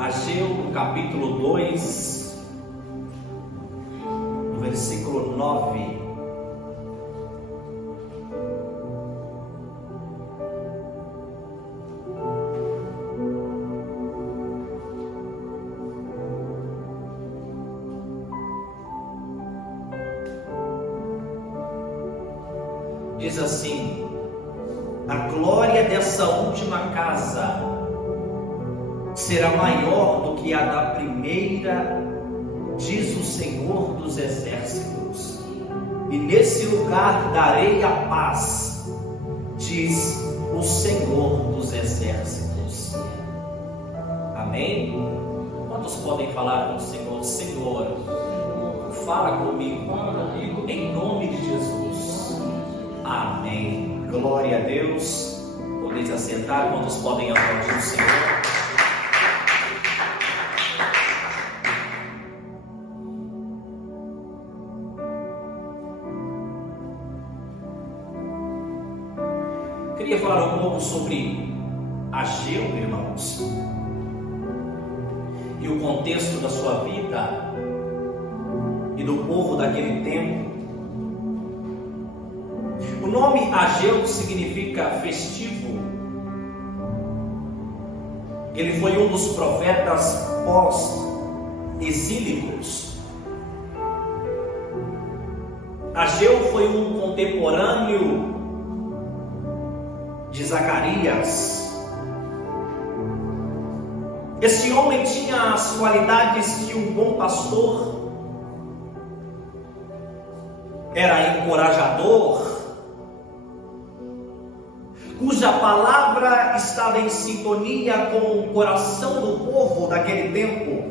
Ageu, no capítulo 2, no versículo 9. Diz assim: a glória dessa última casa será maior do que a da primeira, diz o Senhor dos Exércitos, e nesse lugar darei a paz, diz o Senhor dos Exércitos. Amém? Quantos podem falar com o Senhor? Senhor, fala comigo, em nome de Jesus. Amém. Glória a Deus. Podeis assentar. Quantos podem aplaudir o Senhor? Queria falar um pouco sobre Ageu, irmãos, e o contexto da sua vida e do povo daquele tempo. O nome Ageu significa festivo. Ele foi um dos profetas pós-exílicos. Ageu foi um contemporâneo de Zacarias. Esse homem tinha as qualidades de um bom pastor. Era encorajador, cuja palavra estava em sintonia com o coração do povo daquele tempo,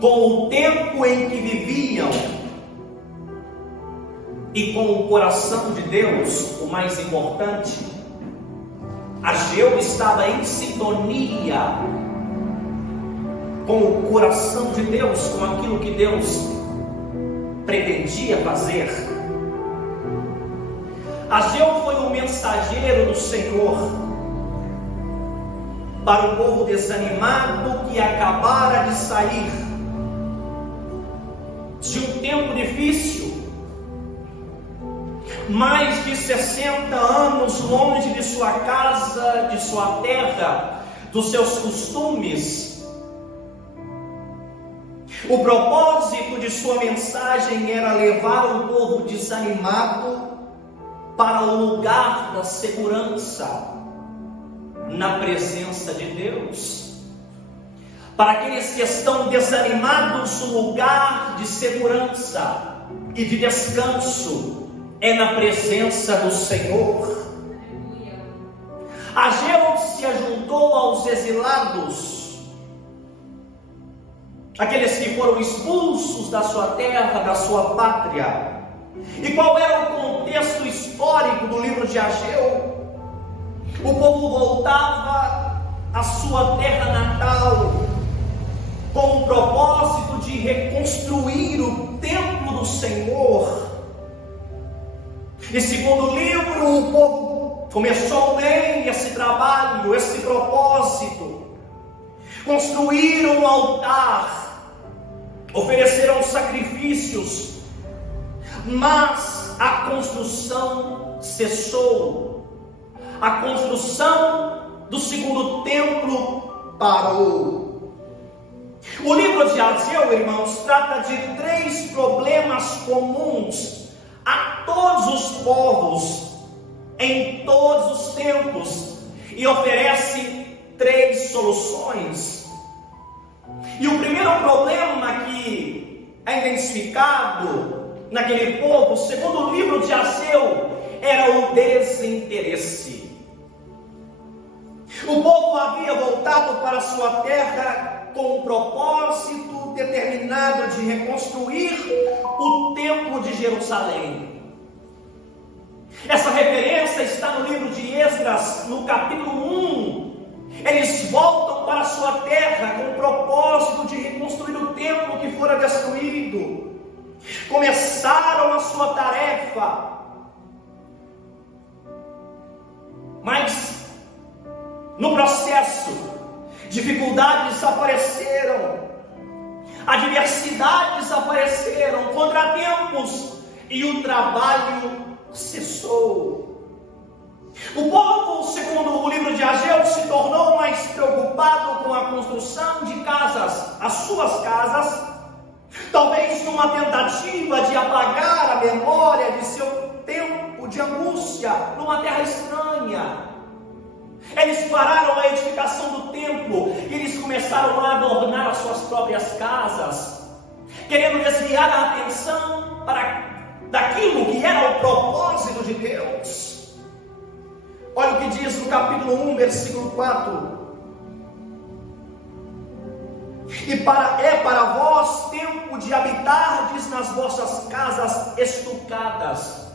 com o tempo em que viviam e com o coração de Deus. O mais importante, Ageu estava em sintonia com o coração de Deus, com aquilo que Deus pretendia fazer. Ageu foi o mensageiro do Senhor para o povo desanimado que acabara de sair de um tempo difícil, mais de 60 anos longe de sua casa, de sua terra, dos seus costumes. O propósito de sua mensagem era levar o povo desanimado para o lugar da segurança, na presença de Deus. Para aqueles que estão desanimados, o lugar de segurança e de descanso é na presença do Senhor. Ageu se ajuntou aos exilados, aqueles que foram expulsos da sua terra, da sua pátria. E qual era o contexto histórico do livro de Ageu? O povo voltava à sua terra natal com o propósito de reconstruir o templo do Senhor. E segundo o livro, o povo começou bem esse trabalho, esse propósito. Construíram um altar, ofereceram sacrifícios, mas a construção cessou. A construção do segundo templo parou. O livro de Ageu, irmãos, trata de 3 problemas comuns a todos os povos, em todos os tempos, e oferece 3 soluções. E o primeiro problema que é identificado naquele povo, segundo o livro de Ageu, era o desinteresse. O povo havia voltado para sua terra com um propósito determinado de reconstruir o templo de Jerusalém. Essa referência está no livro de Esdras, no capítulo 1. Eles voltam para sua terra com o propósito de reconstruir o templo que fora destruído. Começaram a sua tarefa, mas no processo dificuldades desapareceram, adversidades desapareceram, contratempos, e o trabalho cessou. O povo, segundo o livro de Ageu, se tornou mais preocupado com a construção de casas, as suas casas, talvez numa tentativa de apagar a memória de seu tempo de angústia numa terra estranha. Eles pararam a edificação do templo e eles começaram a adornar as suas próprias casas, querendo desviar a atenção daquilo que era o propósito de Deus. Olha o que diz no capítulo 1, versículo 4. É para vós tempo de habitardes nas vossas casas estucadas.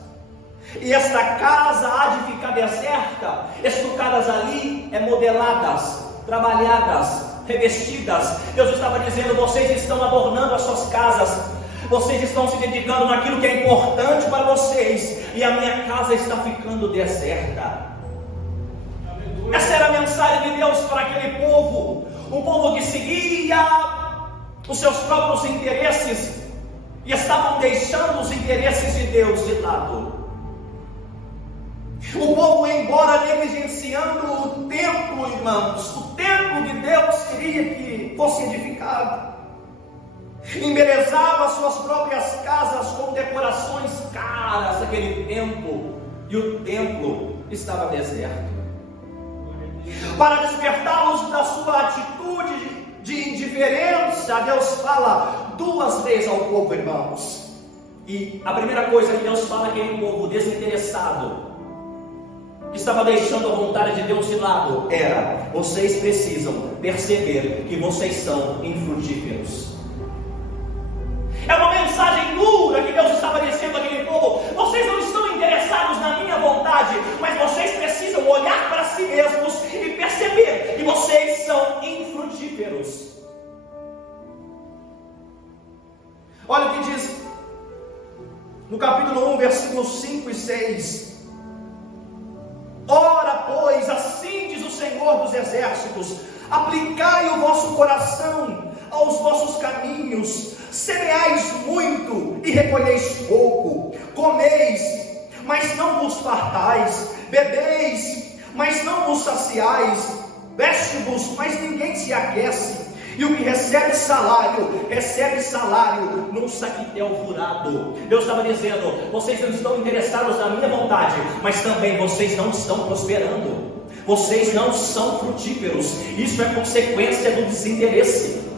E esta casa há de ficar deserta. Estucadas ali é modeladas, trabalhadas, revestidas. Deus estava dizendo: vocês estão adornando as suas casas, vocês estão se dedicando naquilo que é importante para vocês, e a minha casa está ficando deserta. Essa era a mensagem de Deus para aquele povo, um povo que seguia os seus próprios interesses e estavam deixando os interesses de Deus de lado. O povo, embora negligenciando o templo, irmãos, o templo de Deus queria que fosse edificado, embelezava suas próprias casas com decorações caras naquele tempo, e o templo estava deserto. Para despertá-los da sua atitude de indiferença, Deus fala duas vezes ao povo, irmãos. E a primeira coisa que Deus fala àquele povo desinteressado, que estava deixando a vontade de Deus de lado, era: vocês precisam perceber que vocês são infrutíferos. É uma mensagem dura que Deus estava dizendo àquele povo: vocês não estão interessados na minha vontade, mas vocês precisam olhar para si mesmos e perceber que vocês são infrutíferos. Olha o que diz no capítulo 1, versículos 5 e 6. Ora, pois, assim diz o Senhor dos Exércitos: aplicai o vosso coração aos vossos caminhos, semeais muito e recolheis pouco, comeis, mas não vos fartais, bebeis, mas não vos saciais, veste-vos, mas ninguém se aquece, e o que recebe salário num saquitel furado. Deus estava dizendo: vocês não estão interessados na minha vontade, mas também vocês não estão prosperando, vocês não são frutíferos. Isso é consequência do desinteresse.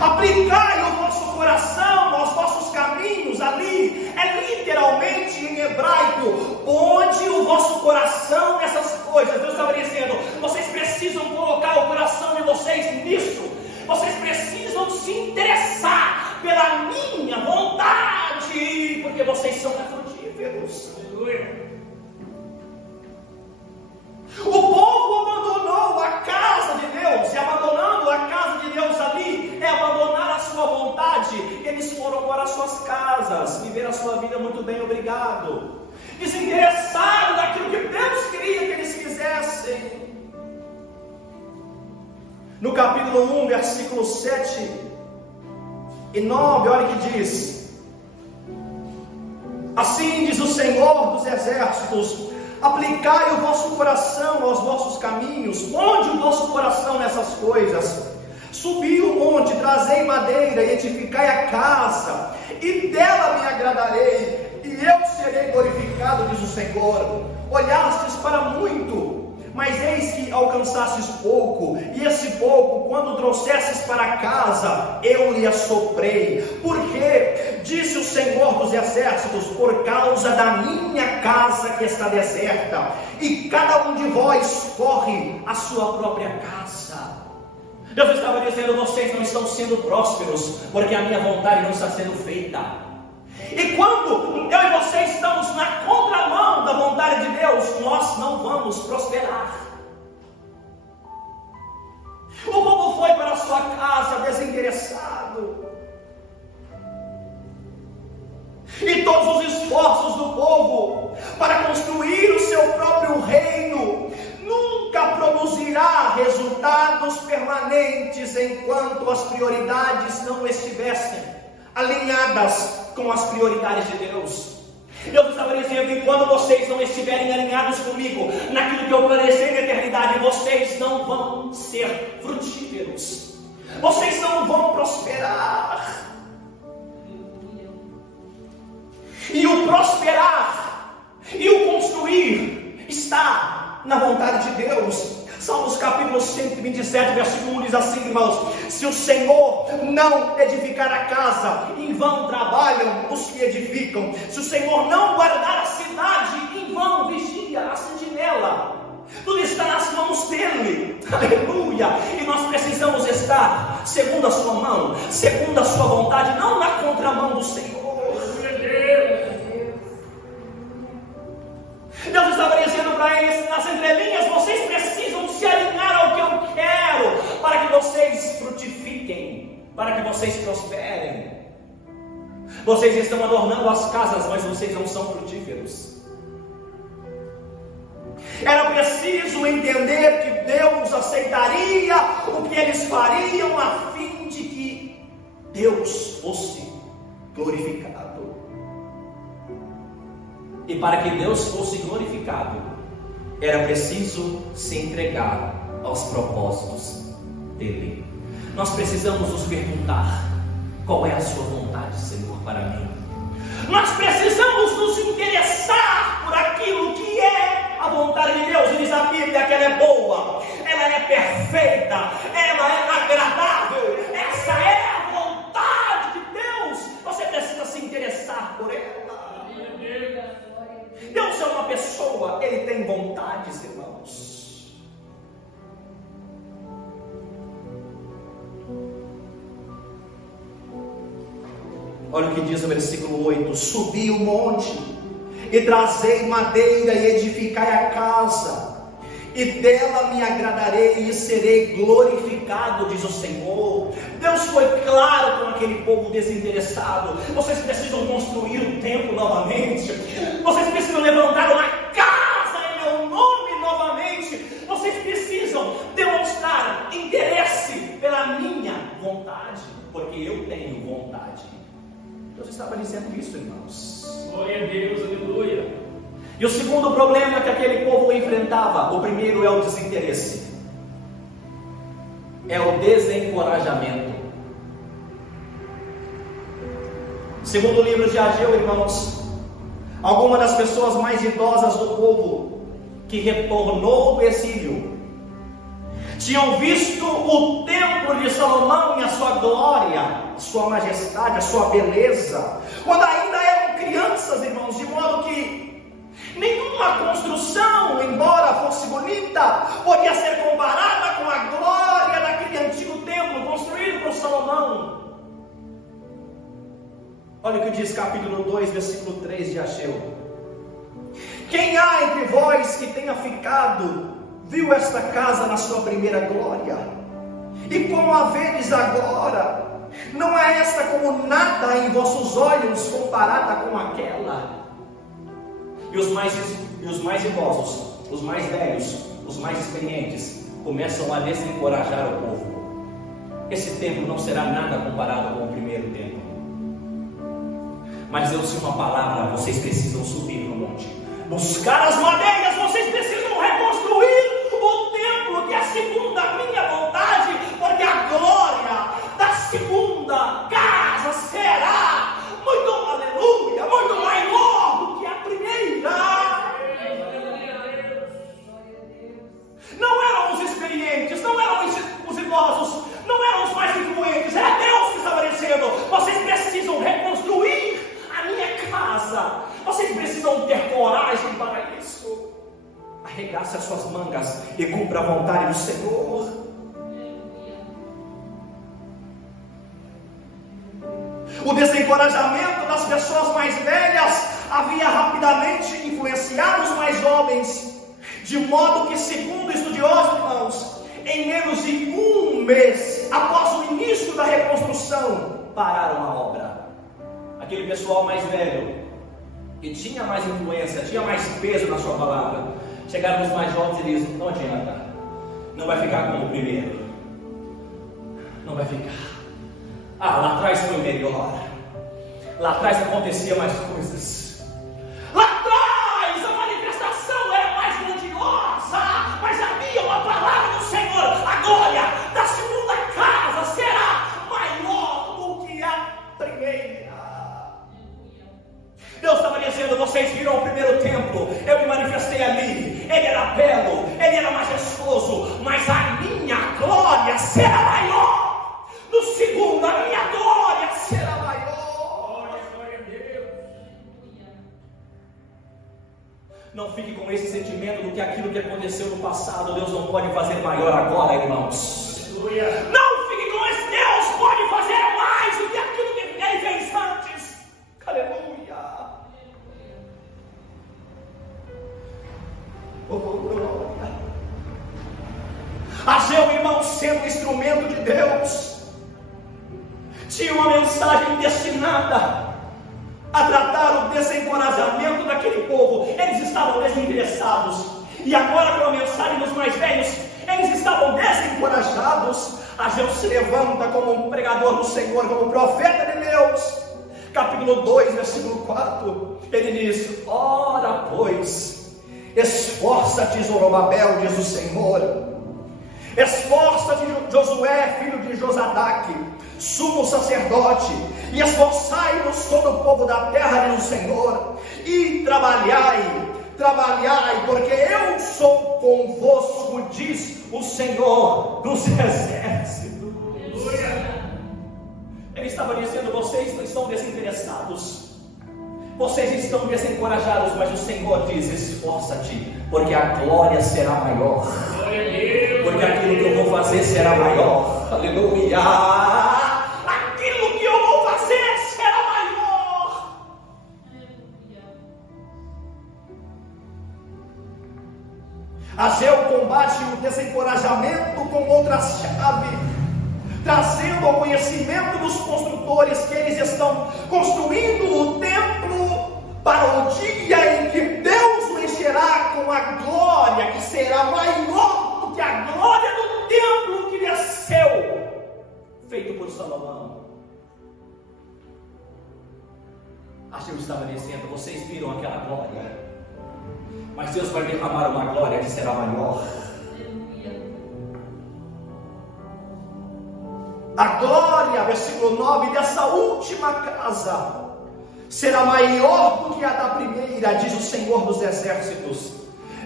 Aplicai o vosso coração aos vossos caminhos. Ali é literalmente em hebraico: ponde o vosso coração nessas coisas. Deus estava dizendo: vocês precisam colocar o coração de vocês nisso. Vocês precisam se interessar pela minha vontade, porque vocês são frutíferos. Aleluia. O povo abandonou a casa de Deus, e abandonando a casa de Deus ali é abandonar a sua vontade. Eles foram para as suas casas, viver a sua vida muito bem, obrigado, desinteressado daquilo que Deus queria que eles fizessem. No capítulo 1, versículos 7 e 9, olha o que diz: assim diz o Senhor dos Exércitos: aplicai o vosso coração aos vossos caminhos, ponde o vosso coração nessas coisas. Subi o monte, trazei madeira e edificai a casa, e dela me agradarei, e eu serei glorificado, diz o Senhor. Olhastes para muito, mas eis que alcançastes pouco, e esse pouco, quando trouxestes para casa, eu lhe assoprei. Porque, disse o Senhor dos Exércitos, por causa da minha casa que está deserta, e cada um de vós corre a sua própria casa. Deus estava dizendo: vocês não estão sendo prósperos, porque a minha vontade não está sendo feita. E quando eu e você estamos na contramão da vontade de Deus, nós não vamos prosperar. O povo foi para a sua casa desinteressado, e todos os esforços do povo para construir o seu próprio reino nunca produzirá resultados permanentes enquanto as prioridades não estivessem alinhadas com as prioridades de Deus. Deus estava dizendo: enquanto vocês não estiverem alinhados comigo, naquilo que eu planejei na eternidade, vocês não vão ser frutíferos, vocês não vão prosperar. E o prosperar e o construir está na vontade de Deus. Salmos capítulo 127, versículo 1 diz assim, irmãos: se o Senhor não edificar a casa, em vão trabalham os que edificam. Se o Senhor não guardar a cidade, em vão vigia a sentinela. Tudo está nas mãos dele, aleluia. E nós precisamos estar segundo a sua mão, segundo a sua vontade, não na contramão do Senhor. Deus estava dizendo para eles nas entrelinhas: vocês precisam se alinhar ao que eu quero, para que vocês frutifiquem, para que vocês prosperem. Vocês estão adornando as casas, mas vocês não são frutíferos. Era preciso entender que Deus aceitaria o que eles fariam, a fim de que Deus fosse glorificado. E para que Deus fosse glorificado, era preciso se entregar aos propósitos dele. Nós precisamos nos perguntar: qual é a sua vontade, Senhor, para mim? Nós precisamos nos interessar por aquilo que é a vontade de Deus. E diz a Bíblia que ela é boa, ela é perfeita, ela é agradável. Essa é a vontade de Deus. Você precisa se interessar por ela. Deus é uma pessoa, Ele tem vontades, irmãos. Olha o que diz no versículo 8: subi o monte, e trazei madeira, e edificai a casa, e dela me agradarei, e serei glorificado, diz o Senhor. Deus foi claro com aquele povo desinteressado: vocês precisam construir o templo novamente, vocês precisam levantar uma casa em meu nome novamente, vocês precisam demonstrar interesse pela minha vontade, porque eu tenho vontade. Deus estava dizendo isso, irmãos. Glória a Deus, aleluia. E o segundo problema que aquele povo enfrentava: o primeiro é o desinteresse, é o desencorajamento. Segundo o livro de Ageu, irmãos, algumas das pessoas mais idosas do povo que retornou do exílio tinham visto o templo de Salomão e a sua glória, a sua majestade, a sua beleza, quando ainda eram crianças, irmãos, de modo que nenhuma construção, embora fosse bonita, podia ser comparada com a glória daquele antigo templo construído por Salomão. Olha o que diz capítulo 2, versículo 3 de Ageu: quem há entre vós que tenha ficado, viu esta casa na sua primeira glória? E como a vedes agora, não é esta como nada em vossos olhos comparada com aquela? E os mais idosos, os mais velhos, os mais experientes começam a desencorajar o povo. Esse templo não será nada comparado com o primeiro templo. Mas Deus tinha uma palavra: vocês precisam subir no monte, buscar as madeiras, vocês precisam reconstruir o templo, que é segundo a minha vontade, porque a glória da segunda casa será muito, aleluia, muito maior do que a primeira. Não eram os experientes, não eram os idosos, não eram os mais influentes, era Deus que estava dizendo: vocês precisam reconstruir a minha casa, vocês precisam ter coragem para isso. Arregace as suas mangas e cumpra a vontade do Senhor. O desencorajamento das pessoas mais velhas havia rapidamente influenciado os mais jovens, de modo que, segundo estudiosos, irmãos, em menos de um mês após o início da reconstrução, pararam a obra. Aquele pessoal mais velho, que tinha mais influência, tinha mais peso na sua palavra, chegaram os mais jovens e dizem: não adianta, não vai ficar como o primeiro, não vai ficar. Lá atrás foi melhor. Lá atrás acontecia mais coisas. Lá atrás a manifestação era mais grandiosa, mas havia uma palavra do Senhor: a glória da segunda casa será maior do que a primeira. Deus estava dizendo: vocês viram o primeiro templo, eu me manifestei ali, ele era belo, ele era majestoso, mas a minha glória será maior. No segundo, a minha glória será maior. Glória a Deus. Não fique com esse sentimento do que aquilo que aconteceu no passado, Deus não pode fazer maior agora, irmãos. Aleluia. Não fique com esse: Deus pode fazer mais do que aquilo que ele fez antes. Aleluia. Oh, glória. Ageu, irmão, sendo instrumento de Deus, tinha uma mensagem destinada a tratar o desencorajamento daquele povo. Eles estavam desinteressados, e agora, com a mensagem dos mais velhos, eles estavam desencorajados. Ageu se levanta como um pregador do Senhor, como profeta de Deus. Capítulo 2, versículo 4, ele diz: ora, pois, esforça-te, Zorobabel, diz o Senhor, esforça-te, Josué, filho de Josadaque, sumo sacerdote, e esforçai-vos todo o povo da terra, diz o Senhor, e trabalhai, porque eu sou convosco, diz o Senhor dos exércitos. Ele estava dizendo: vocês não estão desinteressados, vocês estão desencorajados, mas o Senhor diz: esforça-te, porque a glória será maior, porque aquilo que eu vou fazer será maior. Aleluia. Aquilo que eu vou fazer será maior. Ageu combate o desencorajamento com outra chave, trazendo ao conhecimento dos construtores que eles estão construindo o templo para o dia em que Deus o encherá com a glória que será maior do que a glória do templo que desceu, feito por Salomão. Ageu estava dizendo: vocês viram aquela glória, mas Deus vai derramar uma glória que será maior. A glória, versículo 9, dessa última casa será maior do que a da primeira, diz o Senhor dos exércitos,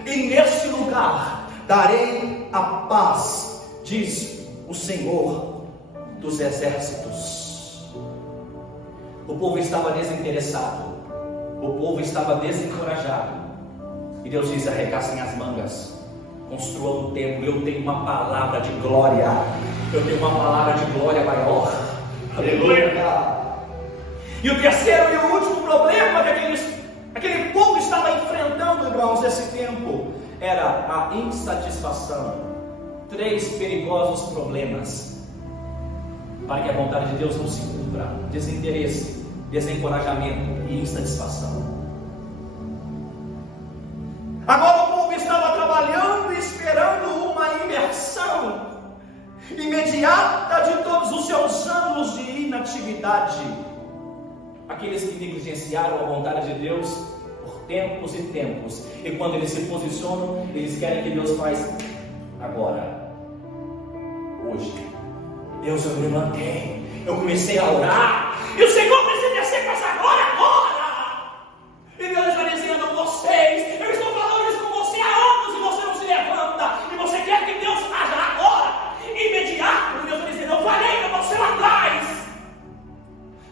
e nesse lugar darei a paz, diz o Senhor dos exércitos. O povo estava desinteressado, o povo estava desencorajado, e Deus diz: arregassem as mangas, construam um templo. Eu tenho uma palavra de glória, eu tenho uma palavra de glória maior. Aleluia. E o terceiro e o último problema que aquele povo estava enfrentando, irmãos, nesse tempo, era a insatisfação. 3 perigosos problemas para que a vontade de Deus não se cumpra: desinteresse, desencorajamento e insatisfação. Agora o povo estava trabalhando e esperando uma imersão imediata de todos os seus anos de inatividade. Aqueles que negligenciaram a vontade de Deus por tempos e tempos, e quando eles se posicionam, eles querem que Deus faz agora, hoje. Deus, eu me levantei, eu comecei a orar, e o Senhor precisa descer com essa glória agora. E Deus está dizendo: vocês, eu estou falando isso com você há anos, e você não se levanta, e você quer que Deus haja agora, imediato. E Deus está dizendo: eu falei para você lá atrás.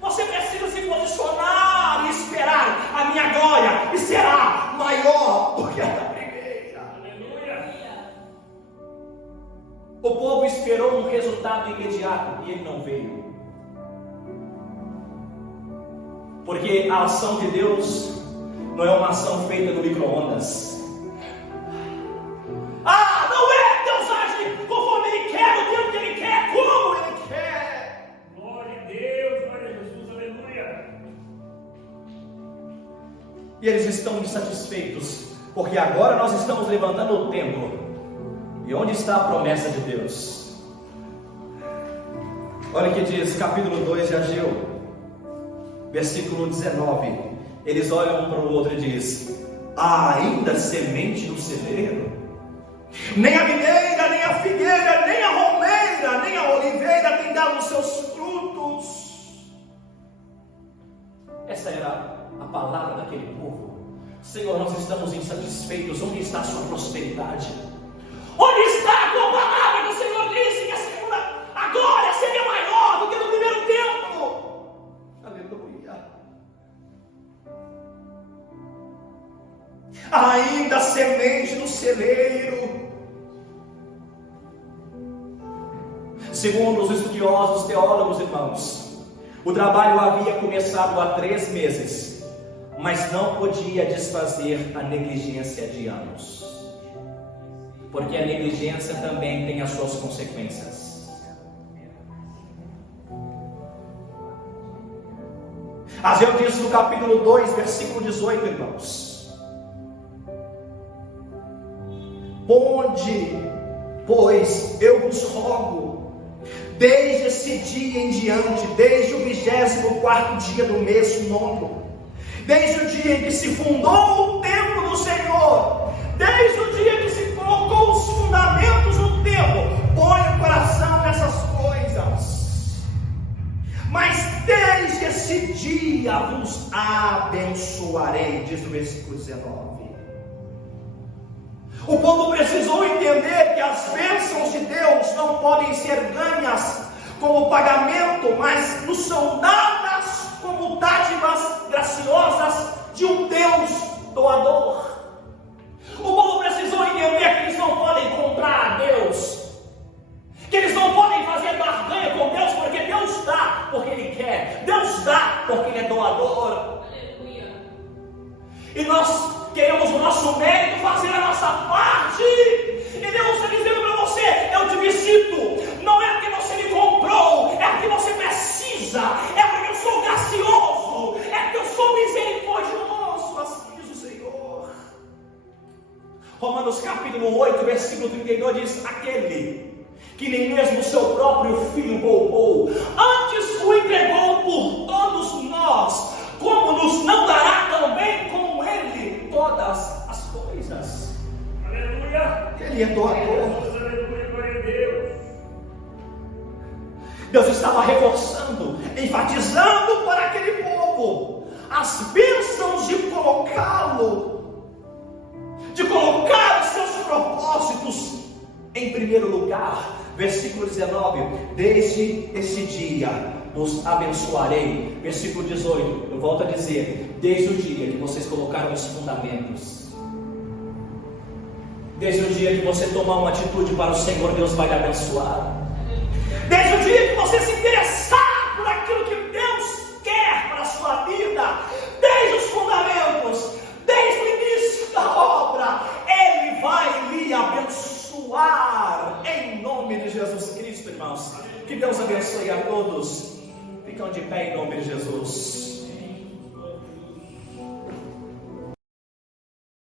Você precisa se posicionar e esperar a minha glória, e será maior do que a da primeira. Aleluia. O povo esperou um resultado imediato e ele não veio, porque a ação de Deus não é uma ação feita no micro-ondas. Não é! Deus age conforme Ele quer, no tempo que Ele quer, como Ele quer. Glória a Deus, glória a Jesus, aleluia. E eles estão insatisfeitos, porque agora nós estamos levantando o templo. E onde está a promessa de Deus? Olha o que diz, capítulo 2 de Ageu, versículo 19. Eles olham um para o outro e diz: há ainda semente no celeiro? Nem a videira, nem a figueira, nem a romeira, nem a oliveira tem dado os seus frutos. Essa era a palavra daquele povo. Senhor, nós estamos insatisfeitos. Onde está a sua prosperidade? Onde está a tua palavra que o Senhor disse que a segunda, a glória seria maior do que no primeiro tempo? Aleluia. Ainda semente no celeiro. Segundo os estudiosos, teólogos, irmãos, o trabalho havia começado há 3 meses, mas não podia desfazer a negligência de anos, porque a negligência também tem as suas consequências. Ageu diz no capítulo 2, versículo 18, irmãos: ponde, pois, eu vos rogo, desde esse dia em diante, desde o 24º dia do mês 9, desde o dia em que se fundou o templo do Senhor, desde o dia que se colocou os fundamentos do templo, põe o coração nessas coisas. Mas desde esse dia vos abençoarei, diz no versículo 19. O povo precisou entender que as bênçãos de Deus não podem ser ganhas como pagamento, mas nos são dadas como dádivas graciosas de um Deus doador. O povo precisou entender que eles não podem comprar a Deus, que eles não podem fazer barganha com Deus, porque Deus dá porque Ele quer, Deus dá porque Ele é doador. Aleluia. E nós queremos o nosso mérito, fazer a nossa parte, e Deus está dizendo para você: eu te visito, não é porque você me comprou, é porque você precisa, é porque eu sou gracioso, é porque eu sou misericordioso, assim diz o Senhor. Romanos capítulo 8, versículo 32 diz: aquele que nem mesmo seu próprio filho poupou, antes o entregou por todos nós, como nos não dará também com Ele todas as coisas? Aleluia! Ele é doador. Deus estava reforçando, enfatizando para aquele povo as bênçãos de colocá-lo, de colocar os seus propósitos em primeiro lugar. Versículo 19: desde esse dia vos abençoarei. Versículo 18, eu volto a dizer: desde o dia que vocês colocaram os fundamentos, desde o dia que você tomar uma atitude para o Senhor, Deus vai lhe abençoar. Desde o dia que você se interessar por aquilo que Deus quer para a sua vida, desde os fundamentos, desde o início da obra, Ele vai lhe abençoar, em nome de Jesus Cristo, irmãos. Que Deus abençoe a todos. Ficam de pé em nome de Jesus.